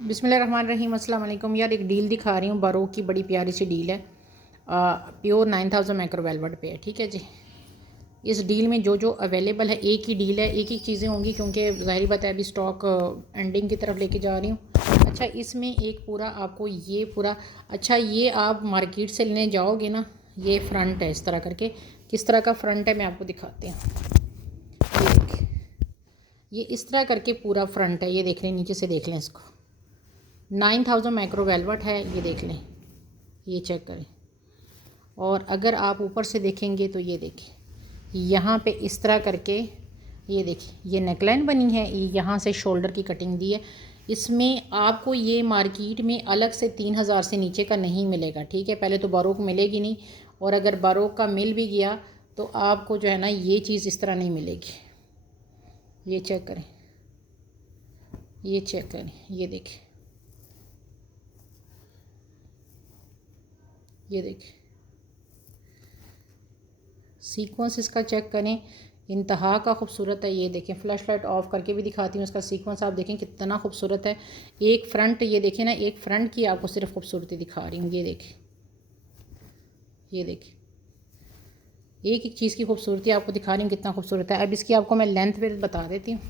बिस्मिल्लाहिर्रहमानिर्रहीम। अस्सलाम वालेकुम। यार एक डील दिखा रही हूँ, बारो की बड़ी प्यारी सी डील है। प्योर 9000 माइक्रो वेलवेट पे है। ठीक है जी। इस डील में जो जो अवेलेबल है, एक ही डील है, एक ही चीज़ें होंगी क्योंकि ज़ाहिर बात है अभी स्टॉक एंडिंग की तरफ लेके जा रही हूँ। अच्छा, इसमें एक पूरा आपको ये पूरा, अच्छा ये आप मार्केट से लेने जाओगे ना, ये फ्रंट है इस तरह करके। किस तरह का फ्रंट है मैं आपको दिखाती हूँ। ये देखिए, ये इस तरह करके पूरा फ्रंट है। ये देख लें, नीचे से देख लें इसको। 9000 माइक्रो वेलवेट है, ये देख लें, ये चेक करें। और अगर आप ऊपर से देखेंगे तो ये देखिए, यहाँ पे इस तरह करके ये देखिए, ये नेकलाइन बनी है, यहाँ से शोल्डर की कटिंग दी है। इसमें आपको ये मार्केट में अलग से 3000 से नीचे का नहीं मिलेगा। ठीक है, पहले तो बारोक मिलेगी नहीं, और अगर बारोक का मिल भी गया तो आपको जो है ना ये चीज़ इस तरह नहीं मिलेगी। ये चेक करें, ये चेक करें, ये देखिए, ये देखिए सीक्वेंस इसका चेक करें, इंतहा का खूबसूरत है। ये देखें, फ्लैश लाइट ऑफ करके भी दिखाती हूँ इसका सीक्वेंस, आप देखें कितना खूबसूरत है। एक फ्रंट, ये देखें ना, एक फ्रंट की आपको सिर्फ खूबसूरती दिखा रही हूँ। ये देखें, ये देखें, एक एक चीज़ की खूबसूरती आपको दिखा रही हूँ कितना खूबसूरत है। अब इसकी आपको मैं लेंथ विड्थ बता देती हूँ,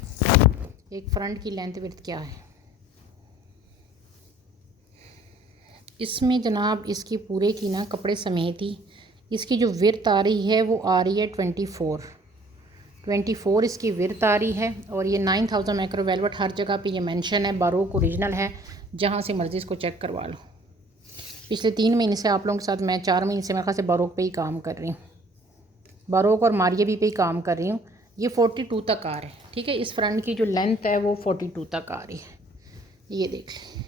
एक फ़्रंट की लेंथ विड्थ क्या है। इसमें जनाब इसकी पूरे की ना कपड़े समेत ही इसकी जो विड्थ आ रही है वो आ रही है 24 इसकी विड्थ आ रही है। और ये 9000 माइक्रो वेलवेट, हर जगह पे ये मेंशन है, बारोक ओरिजिनल है, जहाँ से मर्ज़ी इसको चेक करवा लो। पिछले 3 महीने से आप लोगों के साथ मैं 4 महीने से मेरे ख्याल से बारोक पे ही काम कर रही हूँ, बारोक और मारिया भी पे ही काम कर रही हूँ। ये 42 तक आ रहा है। ठीक है, इस फ्रंट की जो लेंथ है वो 42 तक आ रही है, ये देख लें।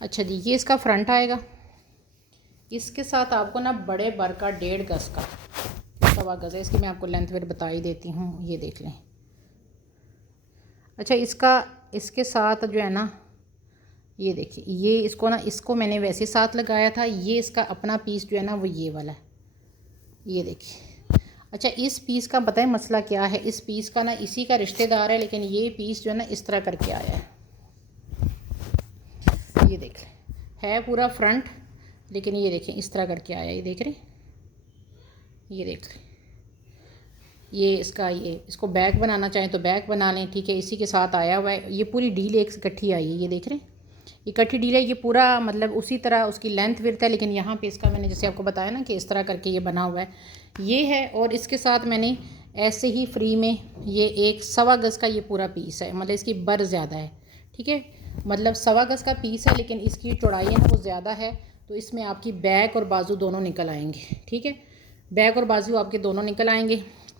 अच्छा जी, ये इसका फ्रंट आएगा। इसके साथ आपको ना बड़े बर का 1.5 गज़ का, 1.25 गज़ है इसकी, मैं आपको लेंथ वेट बता ही देती हूँ, ये देख लें। अच्छा, इसका इसके साथ जो है ना, ये देखिए, ये इसको ना, इसको मैंने वैसे साथ लगाया था, ये इसका अपना पीस जो है ना वो ये वाला है, ये देखिए। अच्छा, इस पीस का पता है मसला क्या है, इस पीस का ना इसी का रिश्तेदार है, लेकिन ये पीस जो है ना इस तरह करके आया है। ये देख लें, है पूरा फ्रंट, लेकिन ये देखें इस तरह करके आया, ये देख रहे, ये देख लें। ये इसका, ये इसको बैक बनाना चाहें तो बैक बना लें। ठीक है, इसी के साथ आया हुआ है। ये पूरी डील एक इकट्ठी आई है, ये देख रहे हैं, इकट्ठी डील है ये पूरा, मतलब उसी तरह उसकी लेंथ विड्थ है, लेकिन यहाँ पे इसका मैंने जैसे आपको बताया ना कि इस तरह करके ये बना हुआ है, ये है। और इसके साथ मैंने ऐसे ही फ्री में ये एक 1.25 गज़ का ये पूरा पीस है, मतलब इसकी बर ज़्यादा है। ठीक है, मतलब 1.25 गज़ का पीस है, लेकिन इसकी चौड़ाई है ना वो ज़्यादा है, तो इसमें आपकी बैक और बाजू दोनों निकल आएंगे। ठीक है, बैक और बाजू आपके दोनों निकल आएंगे।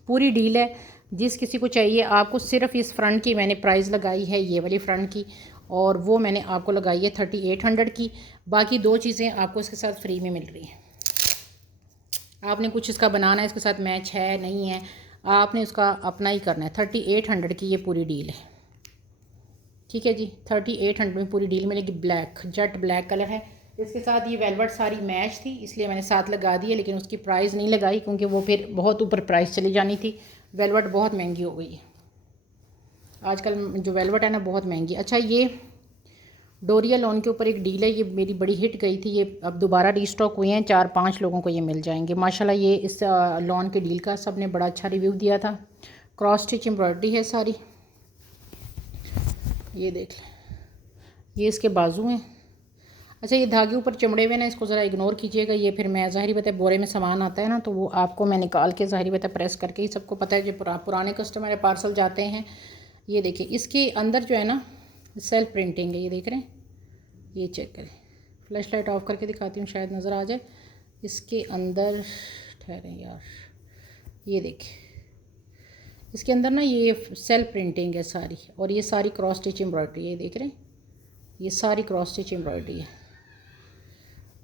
पूरी डील है, जिस किसी को चाहिए। आपको सिर्फ इस फ्रंट की मैंने प्राइस लगाई है, ये वाली फ्रंट की, और वो मैंने आपको लगाई है 3800 की। बाकी 2 चीज़ें आपको इसके साथ फ्री में मिल रही हैं। आपने कुछ इसका बनाना है, इसके साथ मैच है नहीं है, आपने उसका अपना ही करना है। 3800 की ये पूरी डील है। ठीक है जी, 3800 में पूरी डील मिलेगी। ब्लैक, जेट ब्लैक कलर है इसके साथ। ये वेलवेट सारी मैच थी, इसलिए मैंने साथ लगा दी है, लेकिन उसकी प्राइस नहीं लगाई क्योंकि वो फिर बहुत ऊपर प्राइस चली जानी थी। वेलवेट बहुत महंगी हो गई है आजकल, जो वेलवेट है ना बहुत महंगी। अच्छा, ये डोरिया लॉन के ऊपर एक डील है, ये मेरी बड़ी हिट गई थी, ये अब दोबारा रीस्टॉक हुए हैं, 4-5 लोगों को ये मिल जाएंगे माशाल्लाह। ये इस लॉन के डील का सब ने बड़ा अच्छा रिव्यू दिया था। क्रॉस स्टिच एम्ब्रॉयडरी है सारी, ये देख लें, ये इसके बाजू हैं। अच्छा, ये धागे ऊपर चमड़े हुए ना, इसको ज़रा इग्नोर कीजिएगा। ये फिर मैं ज़ाहिर बात है बोरे में सामान आता है ना, तो वो आपको मैं निकाल के ज़ाहिर बात है प्रेस करके ही, सबको पता है जो पुराने कस्टमर है पार्सल जाते हैं। ये देखिए, इसके अंदर जो है ना सेल्फ प्रिंटिंग है, ये देख रहे हैं, ये चेक करें। फ्लैश लाइट ऑफ करके दिखाती हूँ, शायद नज़र आ जाए। इसके अंदर ठहरे यार, ये देखिए, इसके अंदर ना ये सेल्फ प्रिंटिंग है सारी, और ये सारी क्रॉस स्टिच एम्ब्रॉयडरी है, ये देख रहे हैं, ये सारी क्रॉस स्टिच एम्ब्रॉयडरी है।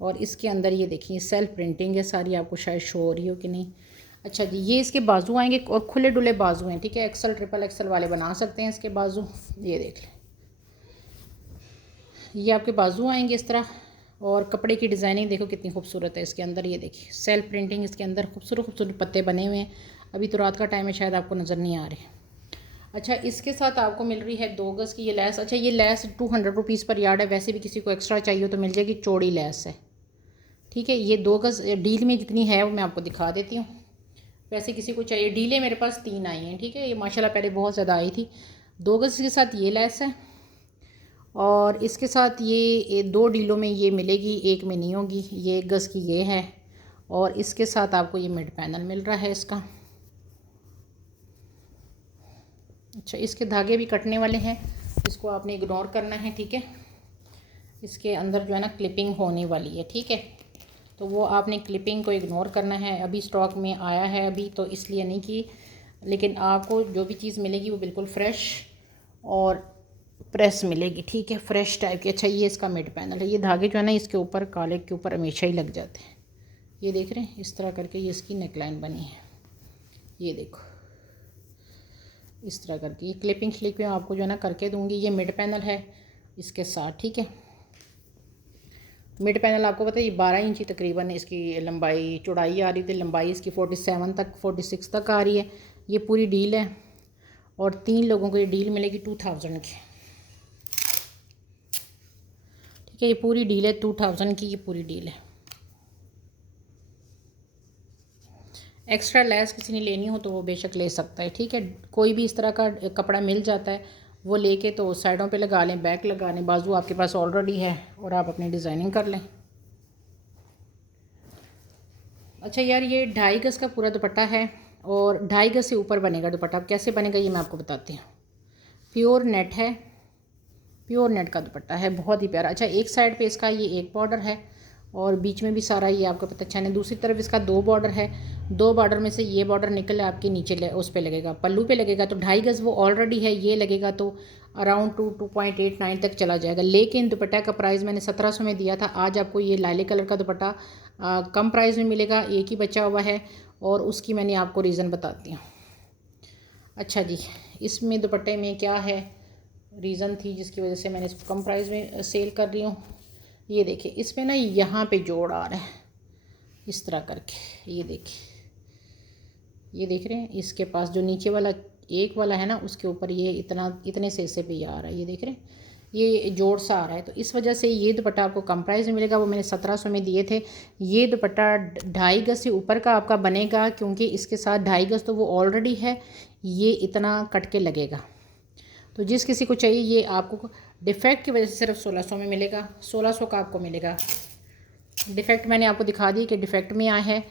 और इसके अंदर ये देखिए सेल्फ प्रिंटिंग है सारी, आपको शायद शो हो रही हो कि नहीं। अच्छा जी, ये इसके बाजू आएंगे और खुले डुले बाजू हैं। ठीक है, एक्सल ट्रिपल एक्सल वाले बना सकते हैं इसके बाजू, ये देख लें, ये आपके बाजू आएंगे इस तरह। और कपड़े की डिज़ाइनिंग देखो कितनी खूबसूरत है इसके अंदर, ये देखिए सेल्फ प्रिंटिंग, इसके अंदर खूबसूरत खूबसूरत पत्ते बने हुए हैं। अभी तो रात का टाइम है, शायद आपको नज़र नहीं आ रहे। अच्छा, इसके साथ आपको मिल रही है 2 गज़ की ये लैस। अच्छा, ये लैस 200 रुपीज़ पर यार्ड है, वैसे भी किसी को एक्स्ट्रा चाहिए हो तो मिल जाएगी, चौड़ी लैस है। ठीक है, ये 2 गज़ डील में जितनी है वो मैं आपको दिखा देती हूँ। वैसे किसी को चाहिए, डीलें मेरे पास 3 आई हैं। ठीक है, ये माशाल्लाह पहले बहुत ज़्यादा आई थी। 2 गज़ के साथ ये लैस है, और इसके साथ ये 2 डीलों में ये मिलेगी, एक में नहीं होगी। ये 1 गज़ की ये है, और इसके साथ आपको ये मिड पैनल मिल रहा है इसका। अच्छा, इसके धागे भी कटने वाले हैं, इसको आपने इग्नोर करना है। ठीक है, इसके अंदर जो है ना क्लिपिंग होने वाली है। ठीक है, तो वो आपने क्लिपिंग को इग्नोर करना है। अभी स्टॉक में आया है अभी, तो इसलिए नहीं की, लेकिन आपको जो भी चीज़ मिलेगी वो बिल्कुल फ्रेश और प्रेस मिलेगी। ठीक है, फ्रेश टाइप की। अच्छा, ये इसका मिड पैनल है। ये धागे जो है ना इसके ऊपर, काले के ऊपर हमेशा ही लग जाते हैं। ये देख रहे हैं, इस तरह करके ये इसकी नेकलाइन बनी है। ये देखो, इस तरह करके ये क्लिपिंग श्लिप में आपको जो है ना करके दूंगी। ये मिड पैनल है इसके साथ। ठीक है, मिड पैनल आपको पता है ये 12 इंची तकरीबन इसकी लंबाई, चौड़ाई आ रही थी। लंबाई इसकी 47 तक, 46 तक आ रही है। ये पूरी डील है, और 3 लोगों को ये डील मिलेगी 2000 की। ठीक है, ये पूरी डील है 2000 की, ये पूरी डील है। एक्स्ट्रा लेस किसी ने लेनी हो तो वो बेशक ले सकता है। ठीक है, कोई भी इस तरह का कपड़ा मिल जाता है, वो लेके तो साइडों पे लगा लें, बैक लगा लें, बाजू आपके पास ऑलरेडी है, और आप अपनी डिज़ाइनिंग कर लें। अच्छा यार, ये 2.5 गज़ का पूरा दुपट्टा है, और 2.5 गज़ से ऊपर बनेगा दुपट्टा। अब कैसे बनेगा ये मैं आपको बताती हूँ। प्योर नेट है, प्योर नेट का दुपट्टा है, बहुत ही प्यारा। अच्छा, एक साइड पे इसका ये एक बॉर्डर है, और बीच में भी सारा ये आपको पता अच्छा है। दूसरी तरफ इसका 2 बॉर्डर है। 2 बॉर्डर में से ये बॉर्डर निकल आपके नीचे उस पे लगेगा, पल्लू पे लगेगा। तो 2.5 गज़ वो ऑलरेडी है, ये लगेगा तो अराउंड 2.89 तक चला जाएगा। लेकिन दुपट्टा का प्राइस मैंने 1700 में दिया था। आज आपको ये लाले कलर का दुपट्टा कम प्राइस में मिलेगा, एक ही बचा हुआ है, और उसकी मैंने आपको रीज़न बताती हूँ। अच्छा जी, इसमें दुपट्टे में क्या है रीज़न थी जिसकी वजह से मैंने इसको कम प्राइस में सेल कर रही हूँ। ये देखिए, इसमें ना यहाँ पे जोड़ आ रहा है इस तरह करके। ये देखिए, ये देख रहे हैं, इसके पास जो नीचे वाला एक वाला है ना, उसके ऊपर ये इतने से हिस्से पे ये आ रहा है। ये देख रहे हैं, ये जोड़ सा आ रहा है। तो इस वजह से ये दुपट्टा आपको कम प्राइस में मिलेगा। वो मैंने 1700 में दिए थे। ये दुपट्टा 2.5 गज़ से ऊपर का आपका बनेगा, क्योंकि इसके साथ 2.5 गज़ तो वो ऑलरेडी है, ये इतना कट के लगेगा। तो जिस किसी को चाहिए, ये आपको डिफ़ेक्ट की वजह से सिर्फ 1600 में मिलेगा। 1600 का आपको मिलेगा। डिफ़ेक्ट मैंने आपको दिखा दी कि डिफ़ेक्ट में आया है,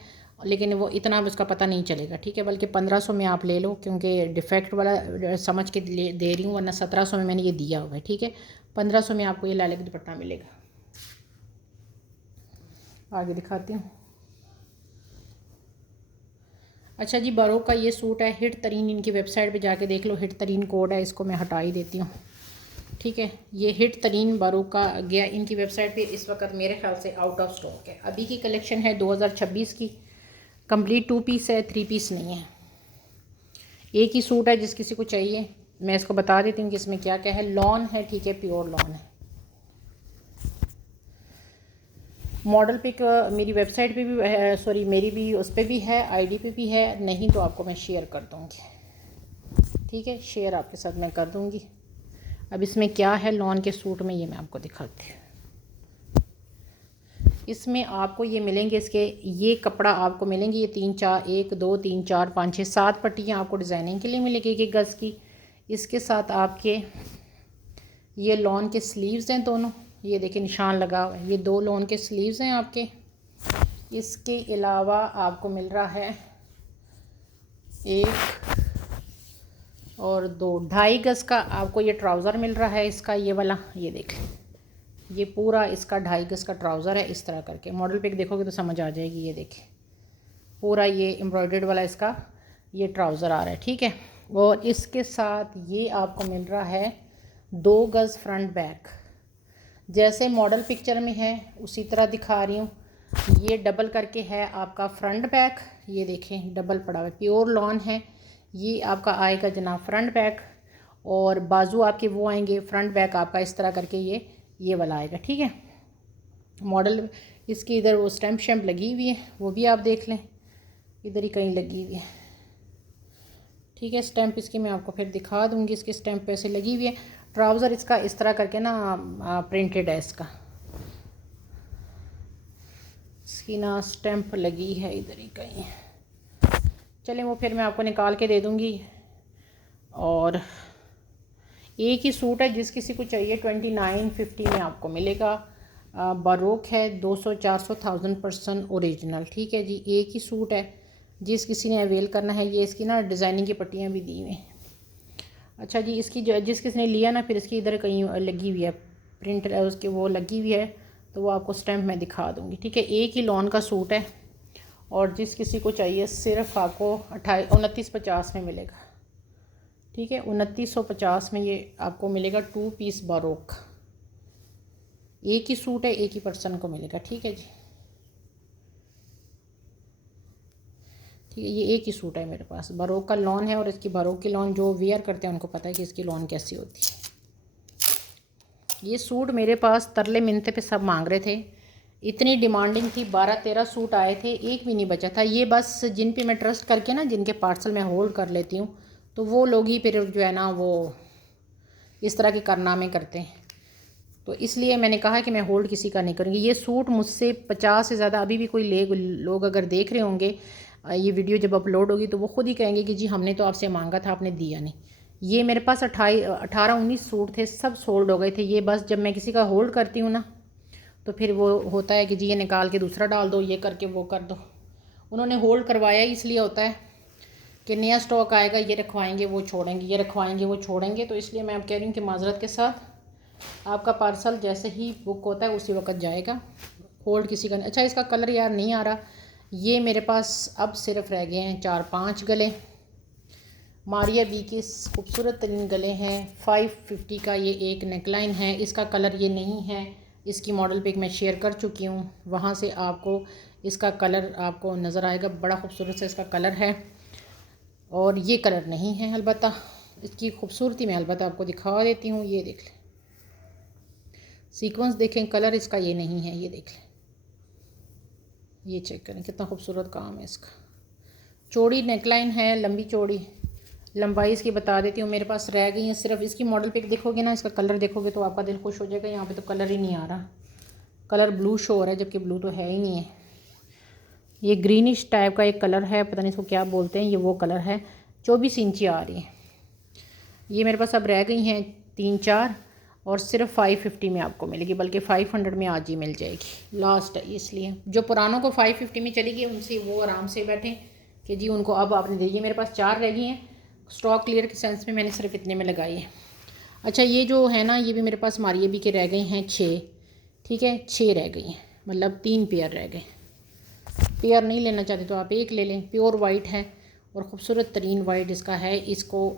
लेकिन वो इतना उसका पता नहीं चलेगा। ठीक है, बल्कि 1500 में आप ले लो, क्योंकि डिफ़ेक्ट वाला समझ के दे रही हूँ, वरना 1700 में मैंने ये दिया हुआ है। ठीक है, 1500 में आपको ये लाले का दुपट्टा मिलेगा। आगे दिखाती हूँ। अच्छा जी, बारोक का ये सूट है, हिट तरीन। इनकी वेबसाइट पे जाके देख लो, हिट तरीन कोड है, इसको मैं हटा ही देती हूँ। ठीक है, ये हिट तरीन बारोक का गया इनकी वेबसाइट पे। इस वक्त मेरे ख्याल से आउट ऑफ स्टॉक है। अभी की कलेक्शन है 2026 की, कंप्लीट 2 पीस है, 3 पीस नहीं है। एक ही सूट है, जिस किसी को चाहिए मैं इसको बता देती हूँ कि इसमें क्या क्या है। लॉन है, ठीक है, प्योर लॉन है। मॉडल पिक मेरी वेबसाइट पे भी है, सॉरी मेरी भी उस पर भी है, आईडी पे भी है। नहीं तो आपको मैं शेयर कर दूँगी। ठीक है, शेयर आपके साथ मैं कर दूँगी। अब इसमें क्या है लॉन के सूट में, ये मैं आपको दिखाती हूँ। इसमें आपको ये मिलेंगे, इसके ये कपड़ा आपको मिलेंगे, ये 3 4 1 2 3 4 5 6 7 पट्टियाँ आपको डिज़ाइनिंग के लिए मिलेगी 1 गज़ की। इसके साथ आपके ये लॉन के स्लीव्स हैं दोनों। ये देखिए, निशान लगा हुआ है, ये 2 लॉन के स्लीव्स हैं आपके। इसके अलावा आपको मिल रहा है 1 और 2, 2.5 गज़ का आपको ये ट्राउज़र मिल रहा है इसका, ये वाला। ये देख लें, ये पूरा इसका 2.5 गज़ का ट्राउज़र है। इस तरह करके मॉडल पिक देखोगे तो समझ आ जाएगी। ये देखिए, पूरा ये एम्ब्रॉयडर्ड वाला इसका ये ट्राउज़र आ रहा है। ठीक है, और इसके साथ ये आपको मिल रहा है 2 गज़ फ्रंट बैक। जैसे मॉडल पिक्चर में है उसी तरह दिखा रही हूँ। ये डबल करके है आपका फ्रंट बैक। ये देखें, डबल पड़ा हुआ है, प्योर लॉन है। ये आपका आएगा जनाब फ्रंट बैक, और बाजू आपके वो आएंगे, फ्रंट बैक आपका इस तरह करके ये वाला आएगा। ठीक है, मॉडल इसकी इधर वो स्टैम्प शैम्प लगी हुई है, वो भी आप देख लें, इधर ही कहीं लगी हुई है। ठीक है, स्टैम्प इसकी मैं आपको फिर दिखा दूँगी, इसकी स्टैम्प ऐसे लगी हुई है। ट्राउज़र इसका इस तरह करके ना प्रिंटेड है, इसकी ना स्टैम्प लगी है इधर ही कहीं। चलें वो फिर मैं आपको निकाल के दे दूँगी। और एक ही सूट है, जिस किसी को चाहिए 2950 में आपको मिलेगा। बारोक है, 200 400 1000% ओरिजिनल। ठीक है जी, एक ही सूट है, जिस किसी ने अवेल करना है। ये इसकी ना डिज़ाइनिंग की पट्टियाँ भी दी हुई हैं। अच्छा जी, इसकी जिस किसी ने लिया ना, फिर इसकी इधर कहीं लगी हुई है प्रिंट, उसकी वो लगी हुई है, तो वो आपको स्टैम्प में दिखा दूँगी। ठीक है, एक ही लॉन का सूट है, और जिस किसी को चाहिए सिर्फ आपको 2950 में मिलेगा। ठीक है, 2950 में ये आपको मिलेगा 2 पीस बारोक। एक ही सूट है, एक ही पर्सन को मिलेगा। ठीक है जी, ठीक है, ये एक ही सूट है मेरे पास, बारोक का लॉन है। और इसकी बारोक की लॉन जो वेयर करते हैं उनको पता है कि इसकी लॉन कैसी होती है। ये सूट मेरे पास तरले मिन्नते पे सब मांग रहे थे, इतनी डिमांडिंग थी। 12-13 सूट आए थे, एक भी नहीं बचा था। ये बस जिन पे मैं ट्रस्ट करके ना, जिनके पार्सल मैं होल्ड कर लेती हूँ, तो वो लोग ही फिर जो है ना वो इस तरह के कारनामे करते हैं। तो इसलिए मैंने कहा कि मैं होल्ड किसी का नहीं करूँगी। ये सूट मुझसे 50 से ज़्यादा अभी भी कोई लोग अगर देख रहे होंगे, ये वीडियो जब अपलोड होगी तो वो ख़ुद ही कहेंगे कि जी हमने तो आपसे मांगा था, आपने दिया नहीं। ये मेरे पास 18-19 सूट थे, सब सोल्ड हो गए थे। ये बस जब मैं किसी का होल्ड करती हूँ ना, तो फिर वो होता है कि जी ये निकाल के दूसरा डाल दो, ये करके वो कर दो। उन्होंने होल्ड करवाया इसलिए होता है कि नया स्टॉक आएगा, ये रखवाएंगे वो छोड़ेंगे, ये रखवाएंगे वो छोड़ेंगे। तो इसलिए मैं अब कह रही हूँ कि माजरत के साथ आपका पार्सल जैसे ही बुक होता है उसी वक्त जाएगा, होल्ड किसी का नहीं। अच्छा, इसका कलर यार नहीं आ रहा। ये मेरे पास अब सिर्फ रह गए हैं 4-5 गले। मारिया बी के खूबसूरत तरीन गले हैं। 550 का ये एक नेकलाइन है। इसका कलर ये नहीं है, इसकी मॉडल पिक मैं शेयर कर चुकी हूँ, वहाँ से आपको इसका कलर आपको नज़र आएगा। बड़ा खूबसूरत सा इसका कलर है, और ये कलर नहीं है। अलबत्ता इसकी खूबसूरती मैं अलबत्ता आपको दिखा देती हूँ। ये देख लें, सीक्वेंस देखें, कलर इसका ये नहीं है। ये देख लें, ये चेक करें कितना खूबसूरत काम है इसका। चौड़ी नेकलाइन है, लंबी चौड़ी। लंबाई इसकी बता देती हूँ, मेरे पास रह गई है सिर्फ। इसकी मॉडल पिक देखोगे ना, इसका कलर देखोगे तो आपका दिल खुश हो जाएगा। यहाँ पे तो कलर ही नहीं आ रहा, कलर ब्लू शो हो रहा है, जबकि ब्लू तो है ही नहीं है। ये ग्रीनिश टाइप का एक कलर है, पता नहीं इसको क्या बोलते हैं। ये वो कलर है, 24 इंची आ रही है। ये मेरे पास अब रह गई हैं 3-4, और सिर्फ 550 में आपको मिलेगी, बल्कि 500 में आज ही मिल जाएगी। लास्ट है, इसलिए जो पुरानों को 550 में चली गई उनसे वो आराम से बैठें कि जी उनको अब आपने दीजिए। मेरे पास 4 रह गई हैं, स्टॉक क्लियर के सेंस में मैंने सिर्फ इतने में लगाई है। अच्छा, ये जो है ना, ये भी मेरे पास मारिया बी के रह गए हैं 6। ठीक है, 6 रह गई हैं, मतलब 3 पेयर रह गए। पेयर नहीं लेना चाहते तो आप एक ले लें। प्योर वाइट है, और ख़ूबसूरत तरीन वाइट इसका है। इसको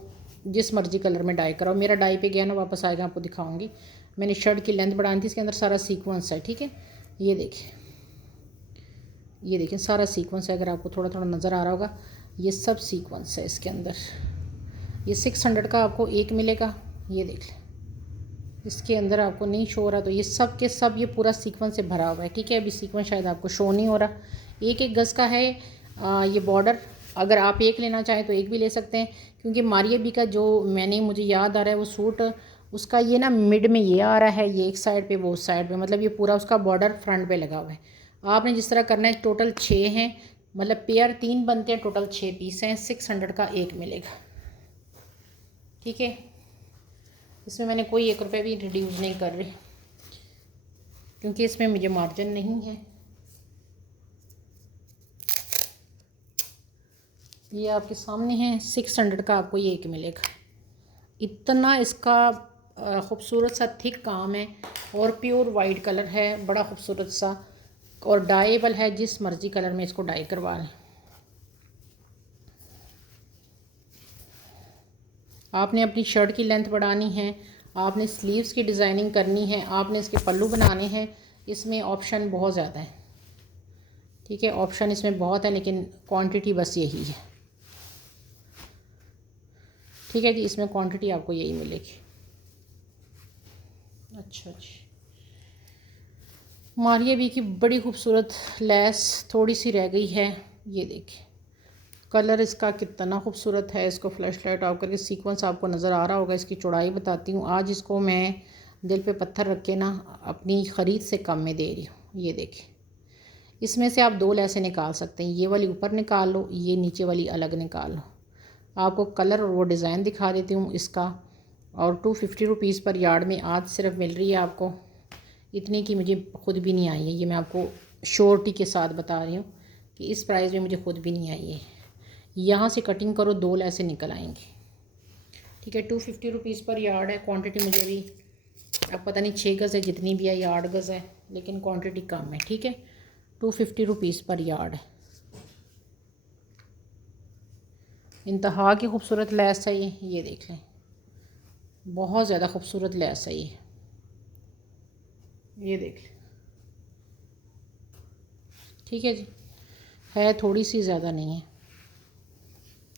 जिस मर्ज़ी कलर में डाई कराओ। मेरा डाई पे गया ना, वापस आएगा, आपको दिखाऊंगी। मैंने शर्ट की लेंथ बढ़ानी थी, इसके अंदर सारा सीक्वेंस है। ठीक है, ये देखिए, ये देखें सारा सीक्वेंस है। अगर आपको थोड़ा थोड़ा नज़र आ रहा होगा, ये सब सीक्वेंस है इसके अंदर। ये 600 का आपको एक मिलेगा। ये देख लें, इसके अंदर आपको नहीं शो हो रहा, तो ये सब के सब ये पूरा सीक्वेंस से भरा हुआ है। ठीक है, अभी सीक्वेंस शायद आपको शो नहीं हो रहा। 1-1 गज़ का है ये बॉर्डर। अगर आप एक लेना चाहें तो एक भी ले सकते हैं, क्योंकि मारिया बी का जो मुझे याद आ रहा है वो सूट, उसका ये ना मिड में ये आ रहा है, ये एक साइड पे वो उस साइड पे, मतलब ये पूरा उसका बॉर्डर फ्रंट पे लगा हुआ है। आपने जिस तरह करना है, टोटल 6 हैं, मतलब पेयर 3 बनते हैं, टोटल 6 पीस हैं। 600 का एक मिलेगा। ठीक है, इसमें मैंने कोई 1 रुपये भी रिड्यूस नहीं कर रही, क्योंकि इसमें मुझे मार्जिन नहीं है। ये आपके सामने है, 600 का आपको ये एक मिलेगा। इतना इसका ख़ूबसूरत सा थिक काम है, और प्योर वाइट कलर है, बड़ा खूबसूरत सा, और डाइबल है। जिस मर्ज़ी कलर में इसको डाई करवा लें। आपने अपनी शर्ट की लेंथ बढ़ानी है, आपने स्लीव्स की डिज़ाइनिंग करनी है, आपने इसके पल्लू बनाने हैं, इसमें ऑप्शन बहुत ज़्यादा है। ठीक है, ऑप्शन इसमें बहुत है, लेकिन क्वांटिटी बस यही है। ठीक है जी, इसमें क्वांटिटी आपको यही मिलेगी। अच्छा जी, मारिया बी की बड़ी खूबसूरत लेस थोड़ी सी रह गई है। ये देखिए, कलर इसका कितना खूबसूरत है। इसको फ्लैश लाइट ऑफ करके सीक्वेंस आपको नज़र आ रहा होगा। इसकी चौड़ाई बताती हूँ। आज इसको मैं दिल पे पत्थर रख के ना अपनी ख़रीद से कम में दे रही हूँ। ये देखें, इसमें से आप 2 लेसें निकाल सकते हैं। ये वाली ऊपर निकाल लो, ये नीचे वाली अलग निकाल लो। आपको कलर और वो डिज़ाइन दिखा देती हूँ इसका। और 250 रुपीज़ पर यार्ड में आज सिर्फ मिल रही है आपको। इतनी की मुझे खुद भी नहीं आई है। ये मैं आपको श्योरिटी के साथ बता रही हूँ कि इस प्राइस में मुझे खुद भी नहीं आई है। यहाँ से कटिंग करो, 2 लेसें निकल आएंगी। ठीक है, 250 रुपीज़ पर यार्ड है। क्वांटिटी मुझे भी अब पता नहीं 6 गज़ है, जितनी भी है, या 8 गज़ है, लेकिन क्वांटिटी कम है। ठीक है, 250 रुपीज़ पर यार्ड है। इंतहा की खूबसूरत लेस है ये देख लें, बहुत ज़्यादा खूबसूरत लेस है ये देख लें। ठीक है जी, है थोड़ी सी, ज़्यादा नहीं है।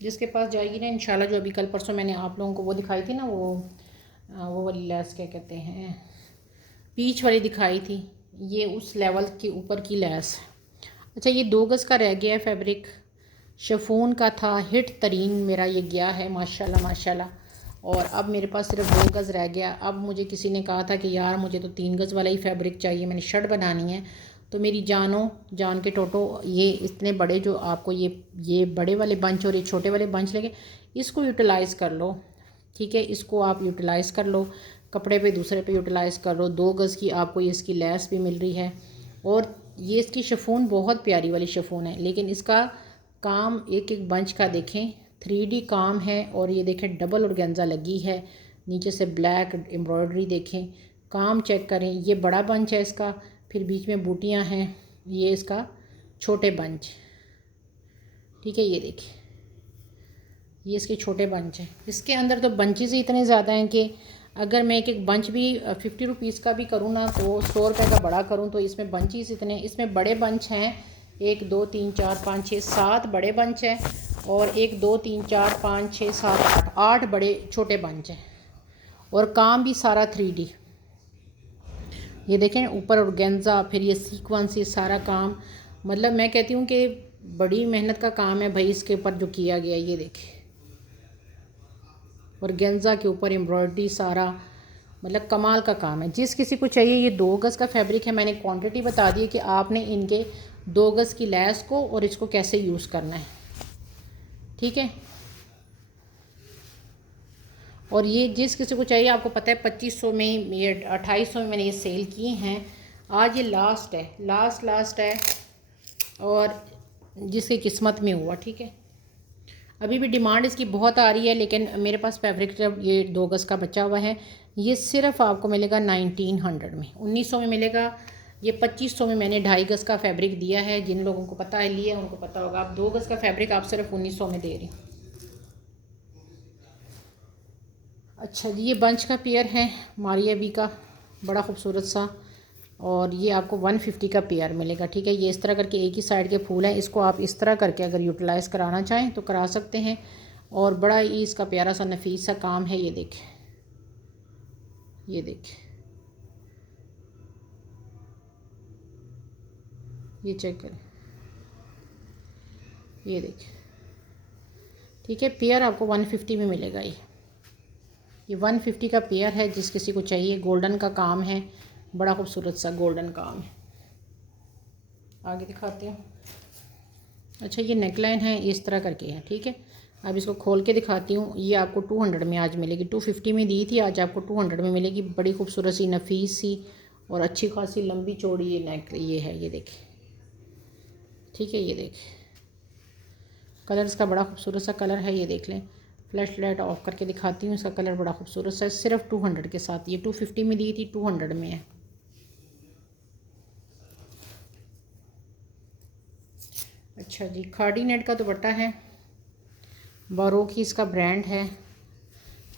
जिसके पास जाएगी ना इंशाल्लाह, जो अभी कल परसों मैंने आप लोगों को वो दिखाई थी ना, वो वाली लेस क्या कहते हैं, पीच वाली दिखाई थी, ये उस लेवल के ऊपर की लेस है। अच्छा, ये 2 गज़ का रह गया है फैब्रिक, शिफॉन का था, हिट तरीन मेरा ये गया है माशाल्लाह माशाल्लाह। और अब मेरे पास सिर्फ 2 गज़ रह गया। अब मुझे किसी ने कहा था कि यार मुझे तो 3 गज़ वाला ही फैब्रिक चाहिए, मैंने शर्ट बनानी है। तो मेरी जान के टोटो, ये इतने बड़े जो आपको ये बड़े वाले बंच और ये छोटे वाले बंच लगे, इसको यूटिलाइज़ कर लो। ठीक है, इसको आप यूटिलाइज़ कर लो, कपड़े पे दूसरे पे यूटिलाइज़ कर लो। 2 गज़ की आपको ये इसकी लेस भी मिल रही है। और ये इसकी शिफॉन बहुत प्यारी वाली शिफॉन है, लेकिन इसका काम एक एक बंच का देखें, 3D काम है। और ये देखें डबल ऑर्गेन्जा लगी है, नीचे से ब्लैक एम्ब्रॉयडरी देखें, काम चेक करें। ये बड़ा बंच है इसका, फिर बीच में बूटियां हैं, ये इसका छोटे बंच। ठीक है, ये देखिए, ये इसके छोटे बंच हैं। इसके अंदर तो बंचेस ही इतने ज़्यादा हैं कि अगर मैं एक एक बंच भी 50 रुपीज़ का भी करूँ ना, तो 100 रुपये का बड़ा करूँ, तो इसमें बंचेस इतने, इसमें बड़े बंच हैं 1 2 3 4 5 6 7 बड़े बंच हैं, और 1 2 3 4 5 6 7 8 बड़े छोटे बंच हैं। और काम भी सारा 3D, ये देखें ऊपर ऑर्गेन्जा, फिर ये सीक्वेंस, ये सारा काम, मतलब मैं कहती हूँ कि बड़ी मेहनत का काम है भाई इसके ऊपर जो किया गया। ये देखें ऑर्गेन्जा के ऊपर एम्ब्रॉयडरी, सारा मतलब कमाल का काम है। जिस किसी को चाहिए, ये 2 गज़ का फैब्रिक है। मैंने क्वांटिटी बता दी है कि आपने इनके 2 गज़ की लेस को और इसको कैसे यूज़ करना है। ठीक है, और ये जिस किसी को चाहिए, आपको पता है 2500 में, ये 2800 में मैंने ये सेल किए हैं। आज ये लास्ट है, लास्ट है, और जिसकी किस्मत में हुआ। ठीक है, अभी भी डिमांड इसकी बहुत आ रही है, लेकिन मेरे पास फैब्रिक जब ये 2 गज़ का बचा हुआ है, ये सिर्फ आपको मिलेगा 1900 में, 1900 में मिलेगा। ये 2500 में मैंने 2.5 गज़ का फैब्रिक दिया है। जिन लोगों को पता है, लिया उनको पता होगा। आप 2 गज़ का फैब्रिक आप सिर्फ 1900 में दे रही हूँ। अच्छा जी, ये बंच का पेयर है मारिया बी का, बड़ा खूबसूरत सा, और ये आपको 150 का पेयर मिलेगा। ठीक है, ये इस तरह करके एक ही साइड के फूल हैं। इसको आप इस तरह करके अगर यूटिलाइज़ कराना चाहें तो करा सकते हैं, और बड़ा ही इसका प्यारा सा नफीस सा काम है। ये देखें, ये देखें, ये चेक करें, ये देखें। ठीक है, पेयर आपको 150 में मिलेगा। ये 150 का पेयर है। जिस किसी को चाहिए, गोल्डन का काम है, बड़ा खूबसूरत सा गोल्डन काम है। आगे दिखाते हैं। अच्छा, ये नेकलाइन है, इस तरह करके है। ठीक है, अब इसको खोल के दिखाती हूँ। ये आपको 200 में आज मिलेगी, 250 में दी थी, आज आपको 200 में मिलेगी। बड़ी खूबसूरत सी नफीस सी और अच्छी खासी लंबी चौड़ी ये नेक ये है, ये देखें। ठीक है, ये देखें, कलर इसका बड़ा खूबसूरत सा कलर है। ये देख लें, फ्लैश लाइट ऑफ करके दिखाती हूँ। इसका कलर बड़ा खूबसूरत सा, सिर्फ 200 के साथ। ये 250 में दी थी, 200 में है। अच्छा जी, खाड़ी नेट का दुपट्टा है, बारोकी इसका ब्रांड है,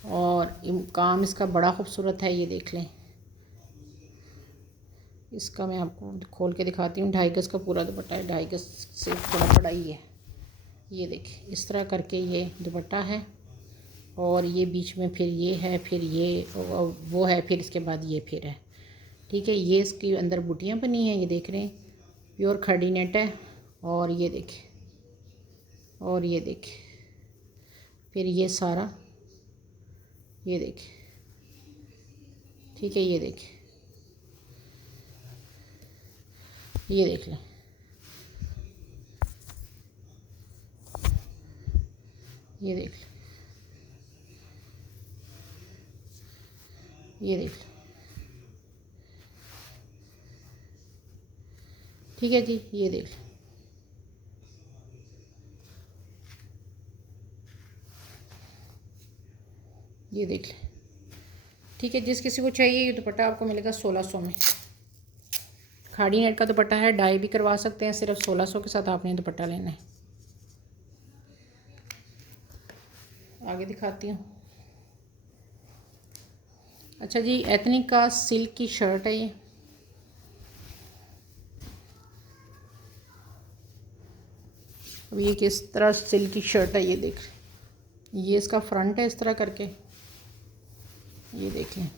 और काम इसका बड़ा खूबसूरत है। ये देख लें, इसका मैं आपको खोल के दिखाती हूँ। 2.5 गज़ का पूरा दुपट्टा है, 2.5 गज़ से थोड़ा बड़ा ही है। ये देखिए, इस तरह करके ये दुपट्टा है, और ये बीच में फिर ये है, फिर ये वो है, फिर इसके बाद ये फिर है। ठीक है, ये इसके अंदर बूटियाँ बनी हैं, ये देख रहे हैं, प्योर खड़ी नेट है। और ये देखिए, और ये देखिए, फिर ये सारा, ये देखिए, ठीक है, ये देखिए, ये देख लें, ये देख लें, ये देख लें, ठीक है जी, ये देख लें। ये देख लें, ठीक है। जिस किसी को चाहिए ये दुपट्टा आपको मिलेगा 1600 में। खाड़ी नेट का दुपट्टा है, डाई भी करवा सकते हैं, सिर्फ 1600 के साथ आपने दुपट्टा लेना है। आगे दिखाती हूँ। अच्छा जी, एथनिक का सिल्क की शर्ट है ये, अब ये किस तरह सिल्क की शर्ट है, ये देख लें। ये इसका फ्रंट है इस तरह करके, ये देख लें,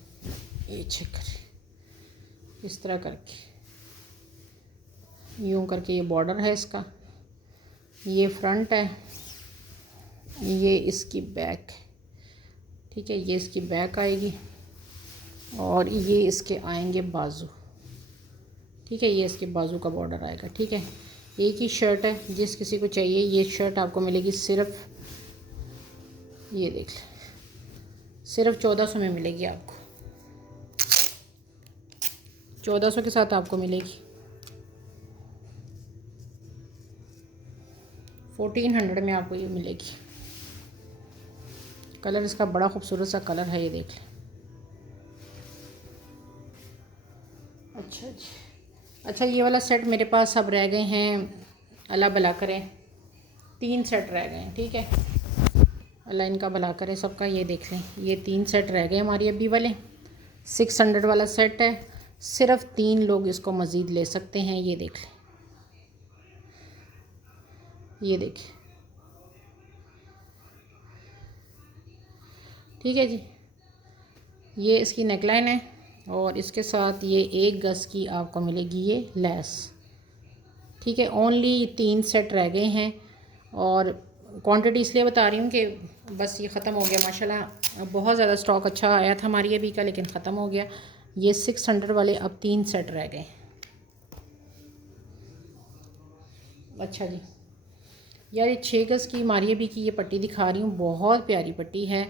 ये चेक करें, इस तरह करके यूँ करके ये बॉर्डर है इसका, ये फ्रंट है, ये इसकी बैक, ठीक है, ये इसकी बैक आएगी और ये इसके आएंगे बाजू, ठीक है, ये इसके बाजू का बॉर्डर आएगा, ठीक है। एक ही शर्ट है, जिस किसी को चाहिए ये शर्ट आपको मिलेगी सिर्फ, ये देख लें, सिर्फ 1400 में मिलेगी आपको, 1400 के साथ आपको मिलेगी, 1400 में आपको ये मिलेगी। कलर इसका बड़ा खूबसूरत सा कलर है, ये देख लें। अच्छा जी, अच्छा ये वाला सेट मेरे पास अब रह गए हैं, अल्लाह भला करें, 3 सेट रह गए हैं, ठीक है, अल्लाह इनका भला करे सबका। ये देख लें, ये 3 सेट रह गए हमारी अभी वाले, 600 वाला सेट है, सिर्फ 3 लोग इसको मज़ीद ले सकते हैं। ये देख लें, ये देखिए, ठीक है जी, ये इसकी नेकलाइन है और इसके साथ ये 1 गज़ की आपको मिलेगी ये लैस, ठीक है। ओनली 3 सेट रह गए हैं और क्वांटिटी इसलिए बता रही हूँ कि बस ये ख़त्म हो गया माशाल्लाह, बहुत ज़्यादा स्टॉक अच्छा आया था हमारी अभी का, लेकिन ख़त्म हो गया। ये 600 वाले अब 3 सेट रह गए। अच्छा जी, यार ये 6 गज़ की मारिया बी की ये पट्टी दिखा रही हूँ, बहुत प्यारी पट्टी है,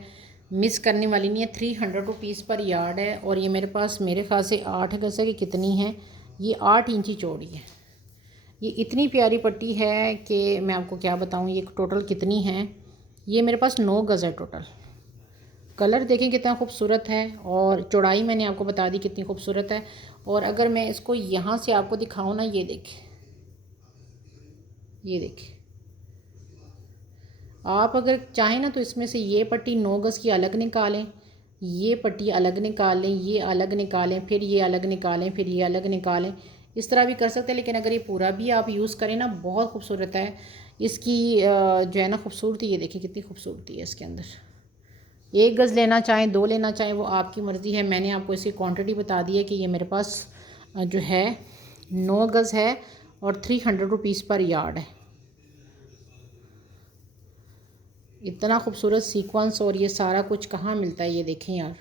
मिस करने वाली नहीं है। 300 रुपीज़ पर यार्ड है और ये मेरे पास मेरे ख्याल से 8 गज़ है कि कितनी है, ये 8 इंची चौड़ी है। ये इतनी प्यारी पट्टी है कि मैं आपको क्या बताऊँ, ये टोटल कितनी है, ये मेरे पास 9 गज़ है टोटल। कलर देखें कितना खूबसूरत है और चौड़ाई मैंने आपको बता दी कितनी खूबसूरत है। और अगर मैं इसको यहाँ से आपको दिखाऊँ ना, ये देखें, ये देखें, आप अगर चाहें ना तो इसमें से ये पट्टी 9 गज़ की अलग निकालें, ये पट्टी अलग निकालें, ये अलग निकालें, फिर ये अलग निकालें, फिर ये अलग निकालें, इस तरह भी कर सकते हैं। लेकिन अगर ये पूरा भी आप यूज़ करें ना, बहुत खूबसूरत है इसकी जो है ना खूबसूरती। ये देखिए कितनी खूबसूरती है इसके अंदर। 1 गज़ लेना चाहें, 2 लेना चाहें, वो आपकी मर्ज़ी है। मैंने आपको इसकी क्वांटिटी बता दी है कि ये मेरे पास जो है 9 गज़ है और 300 रुपीज़ पर यार्ड है। इतना खूबसूरत सीक्वेंस और ये सारा कुछ कहाँ मिलता है, ये देखें यार।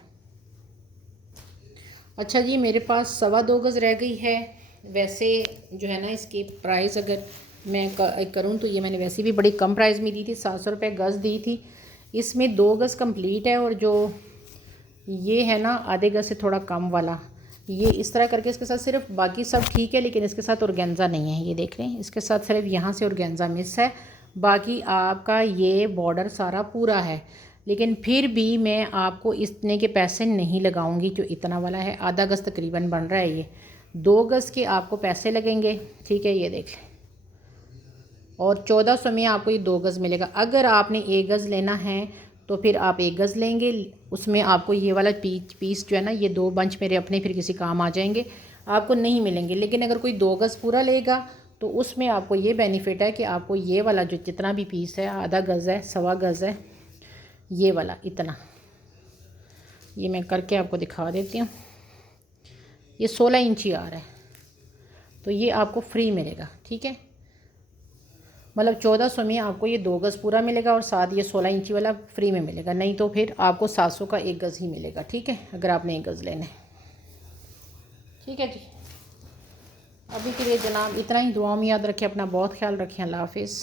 अच्छा जी, मेरे पास 2.25 गज़ रह गई है। वैसे जो है ना इसकी प्राइस अगर मैं करूँ तो ये मैंने वैसे भी बड़ी कम प्राइस में दी थी, 700 रुपये गज़ दी थी। इसमें 2 गज़ कंप्लीट है और जो ये है ना आधे गज़ से थोड़ा कम वाला, ये इस तरह करके इसके साथ सिर्फ, बाकी सब ठीक है लेकिन इसके साथ ऑर्गेन्जा नहीं है। ये देख लें, इसके साथ सिर्फ यहाँ से ऑर्गेन्जा मिस है, बाकी आपका ये बॉर्डर सारा पूरा है। लेकिन फिर भी मैं आपको इतने के पैसे नहीं लगाऊंगी जो इतना वाला है। आधा गज़ तकरीबन बन रहा है, ये 2 गज़ के आपको पैसे लगेंगे, ठीक है। ये देख लें, और 1400 में आपको ये 2 गज़ मिलेगा। अगर आपने 1 गज़ लेना है तो फिर आप 1 गज़ लेंगे, उसमें आपको ये वाला पीस जो है ना, ये 2 बंच मेरे अपने फिर किसी काम आ जाएंगे, आपको नहीं मिलेंगे। लेकिन अगर कोई 2 गज़ पूरा लेगा तो उसमें आपको ये बेनिफिट है कि आपको ये वाला जो जितना भी पीस है, आधा गज़ है, 1.25 गज़ है, ये वाला इतना, ये मैं करके आपको दिखा देती हूँ। ये 16 इंची आ रहा है तो ये आपको फ्री मिलेगा, ठीक है। मतलब 1400 में आपको ये 2 गज़ पूरा मिलेगा और साथ ये 16 इंची वाला फ्री में मिलेगा, नहीं तो फिर आपको 700 का 1 गज़ ही मिलेगा। ठीक है, अगर आपने 1 गज़ लेना है। ठीक है जी, अभी के लिए जनाब इतना ही। दुआ में याद रखें, अपना बहुत ख्याल रखें। अल्लाह हाफिज़।